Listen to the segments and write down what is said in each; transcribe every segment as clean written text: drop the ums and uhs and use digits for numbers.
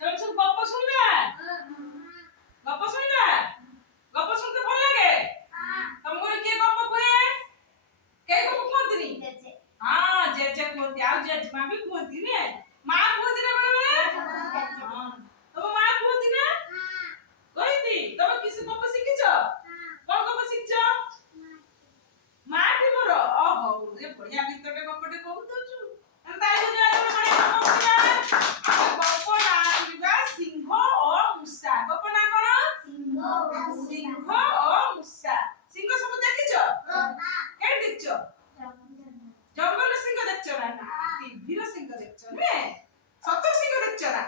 চল চল গপ্প শুনবে? গপ্প শুনবে? গপ্প শুনতে ভাল লাগে? ତମକୁ କିଏ ଗପ କୁହେ? କେହି ଗପ କୁହନ୍ତିନି? ହଁ ଜେଜେ କୁହନ୍ତି ଆଉ ଜେଜେମା ବି କୁହନ୍ତି ନେ ମା କୁହନ୍ତି ନା ବେଳେ ବେଳେ? ହଁ ତମ ମା କୁହନ୍ତି ନା? କହିନ୍ତି ତମେ କିଛି ଗପ ଶିଖିଛ? କଣ ଗପ ଶିଖିଛ? ମା ଠି ମୋର ଓ ହଉ ଏ ବଢିଆ ଗୀତଟେ ଗପଟେ କହୁଛୁ ତାହେଲେ ତାଳି ବଜେଇବା ତମେ ବଢିଆ ଗପ ଗପ ନା ଥିବା ସିଂହ ଓ ମୂଷା। ଗପ ନା କଣ? ସିଂହ ଓ ମୂଷା। ସିଂହ ସବୁ ଦେଖିଛ? କେଉଠି ଦେଖିଛ? ଜଙ୍ଗଲ ସିଂହ ଦେଖିଛ ନା? ଟିଭିର ସିଂହ ଦେଖିଛ ନୁହେଁ? ସତର ସିଂହ ଦେଖିଛ ନା?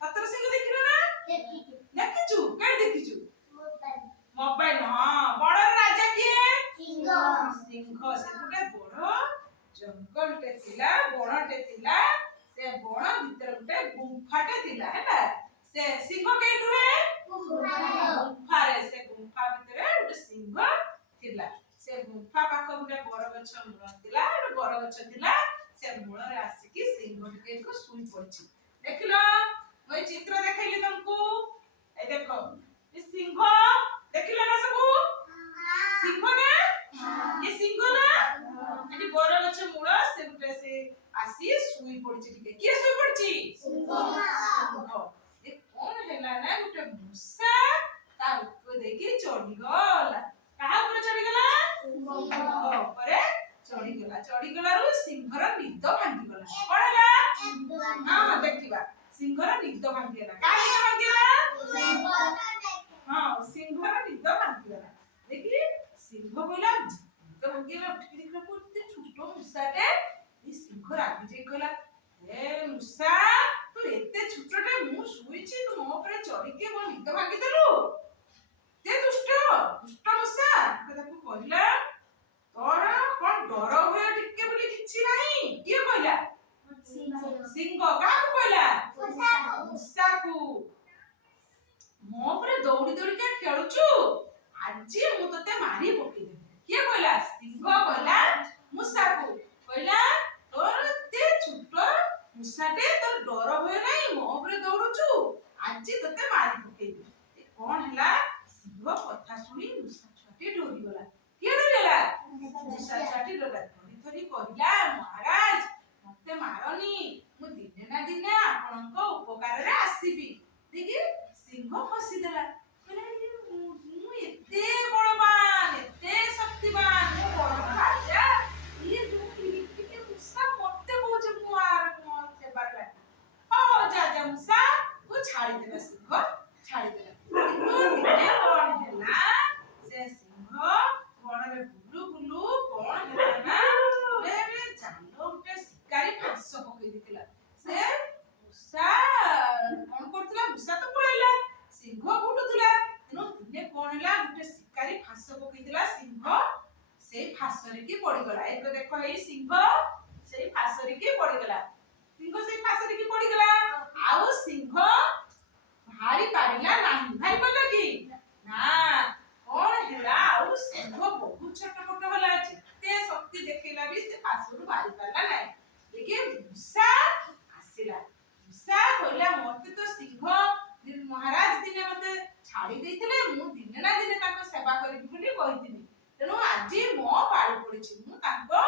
ସତର ସିଂହ ଦେଖିନ ନା? ଦେଖିଛୁ? କେଉଠି ଦେଖିଛୁ? ମୋବାଇଲ। ହଁ ବଣର ରାଜା କିଏ? ସିଂହ। ସିଂହ ସେ ଗୋଟେ ବଡ ଜଙ୍ଗଲଟେ ଥିଲା, ବଣଟେ ଥିଲା। ସେ ବଣ ଭିତରେ ଗୋଟେ ଗୁମ୍ଫାଟେ ଥିଲା ହେଲା। ସେ ସିଂହ କେଉଠି ରୁହେ? ଗୁମ୍ଫାରେ। ସେ ଗୁମ୍ଫା ଭିତରେ ଗୋଟେ ସିଂହ ଥିଲା। ସେ ଗୁମ୍ଫା ପାଖ ଗୋଟେ ବରଗଛ ମୂଳ ଥିଲା, ଗୋଟେ ବରଗଛ ଥିଲା। ସେ ମୂଳରେ ଆସିକି ସିଂହ ଟିକେ ଶୋଇ ପଡିଛି। ଦେଖିଲ ମୁଁ ଏଇ ଚିତ୍ର ଦେଖେଇଲି ତମକୁ। এই দেখো এই সিংহ দেখিলে না সবু সিংহ না এই সিংহ না এটি বড় গছ মূল সে গুটে সে আসি শুই পড়ছে টিকে কে শুই পড়ছি সিংহ এ কোন হেলা না গুটে মূষা তা উপরে দেখি চড়ি গলা কাহা উপরে চড়ি গলা সিংহ উপরে চড়ি গলারু সিংহর নিদ ভাঙ্গি গলা কোন হেলা হ্যাঁ দেখিবা সিংহর নিদ ভাঙ্গি গলা কাহা নিদ ভাঙ্গি গলা हाँ सिंहर निद भांगीगला देखि सिंह कहला निद भांगीगला उठी देखला कोते छोटो मुसाटे ई सिंह रागी जे कहला ए मुसा तू एते छोटटे मु सुइछि तू मो ऊपर चढ़ी के मो निद भांगी देलु ते दुष्ट मुसा कथाକୁ କହିଲା तोर कोन डर होय टिके बोली किछि नाही किए कहला सिंह काहू कहला मुसाକୁ मो पर दौड़ी दौड़ी के खेलुछु आज मु तते मारी पकी दे के कहला सिंह कहला मुसा को कहला तोर ते छोटो मुसाटे तोर डर होय नाही मो पर दौड़ुछु आज तते मारी पकी दे ए कोन हला सिंह कथा सुनी मुसा छाटी डोरी गला के डोरीला मुसा छाटी डोला थोड़ी थोड़ी कहला महाराज मते मारनी मु दिने ना दिने आपनको उपकार रे आसीबी देखि सिंह हसी देला कहला मु एते बलवान एते शक्तिमान मु बड़ राजा ये जो के मुसा मते बोझे मु आर को से बारला ओ जा जा मुसा तू छाड़ी देला सिंह छाड़ी देला किंतु दिने कोन हैला से सिंह कोन रे बुलु बुलु कोन हैला ना रे रे जानो उठे शिकारी फांस पकई दिखला से मुसा कोन करथला मुसा तो पळैला सिंह बुडुथला तेनो दिने कोन हैला गुटे शिकारी फांस पकईतला सिंह से फांस रे की पड़ी गला ए तो देखो ए सिंह से फांस रे की पड़ी गला सिंह से फांस रे की पड़ी गला आउ सिंह भारी पारिला नाही भाई बोला की ना कोन हैला आउ सिंह बहुत छोट मोट होला जेते शक्ति देखैला भी से फांस रु मारी पारला नाही देखि मुसा आसिला मुसा कहला मते तो सिंह दिन महाराज दिने मते छाड़ी देथिले मु दिने ना दिने ताको सेवा करिबि बोली कहिथिनि तेनु आजि मो पाळी पड़िछि मु ताको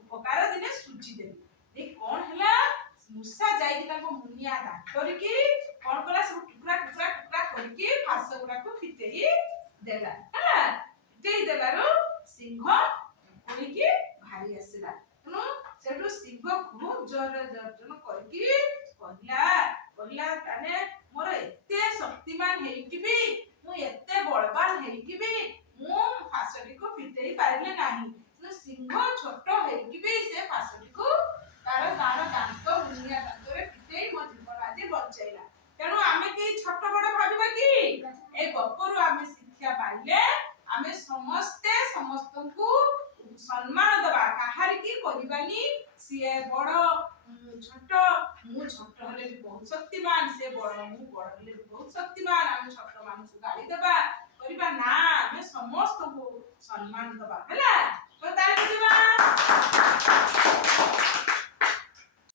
उपकार दिने सुचि देबि देख कोन हैला मुसा जाई ताको मुनिया दाटरी की कोन कला सब टुकड़ा टुकड़ा टुकड़ा करके फास गुडा को फिटेई देला हैला फिटेई देलारो सिंह कोनी की भारी आसिला तेनु सेटु सिंह खूब जोर गर्जन करके कहला ताने मोर एते शक्तिमान हेइकी भी मु एते बलवान हेइकी भी मु फासटी को फिटेई पारिले नाही न सिंह छोट हेइकी भी से फासटी को तार दांत मुनिया दांत रे फिटेई मो जीवन आज बचाइला तेनु आमे की छोट बड़ भाबिबा की ए गपरु आमे शिक्षा पाइले आमे समस्ते समस्तंकु सम्मान दबा काहार की करिबानी सिए बड़ छोट मु छोट हले बहुत शक्तिमान से बड़ मु बड़ हले बहुत शक्तिमान आमे छोट मान को गाली दबा करिबा ना आमे समस्त को सम्मान दबा हला तो ताली दिबा।